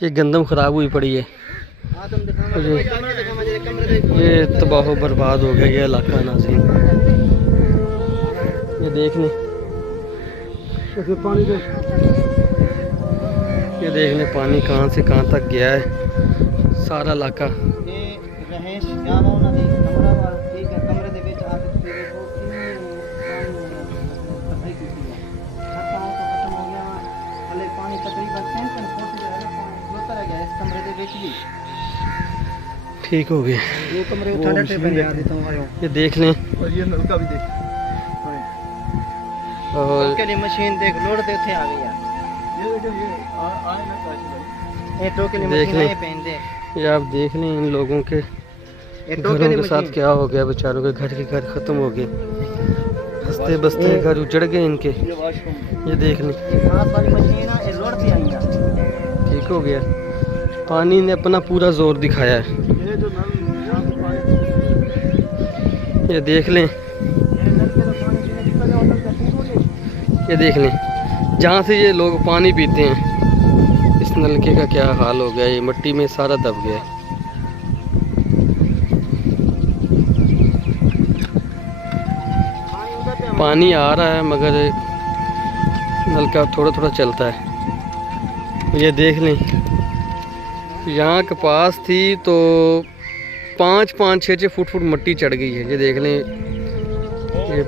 ये गंदम ख़राब हुई पड़ी है। ये तबाह बर्बाद हो गया ये इलाका नाज़रीन। ये देख लें, ये देख लें पानी कहाँ से कहाँ तक गया है सारा इलाका। ठीक हो गया। ये देख लें, और ये नलका भी देख, और मशीन देख लोड दे उठे आ गई यार। ये टो के लिए देख मशीन लें। है पहन दे। ये आप देख लें इन लोगों के घरों के साथ क्या हो गया। बेचारों के घर ख़त्म हो गए, बसते बसते घर उजड़ गए इनके। ये देख लें, वाली मशीन है, ये लोड भी आई है। ठीक हो गया। पानी ने अपना पूरा जोर दिखाया है। ये देख लें, ये देख लें जहाँ से ये लोग पानी पीते हैं इस नलके का क्या हाल हो गया। ये मिट्टी में सारा दब गया। पानी आ रहा है मगर नलका थोड़ा थोड़ा चलता है। ये देख लें, यहाँ कपास थी तो 5-5, 6-6 फुट मिट्टी चढ़ गई है। ये देख लें, ये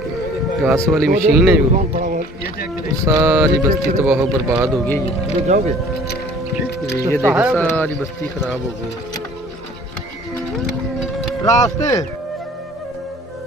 घास वाली मशीन है जो सारी बस्ती तबाह बर्बाद हो गई। ये देखो सारी बस्ती खराब हो गई। रास्ते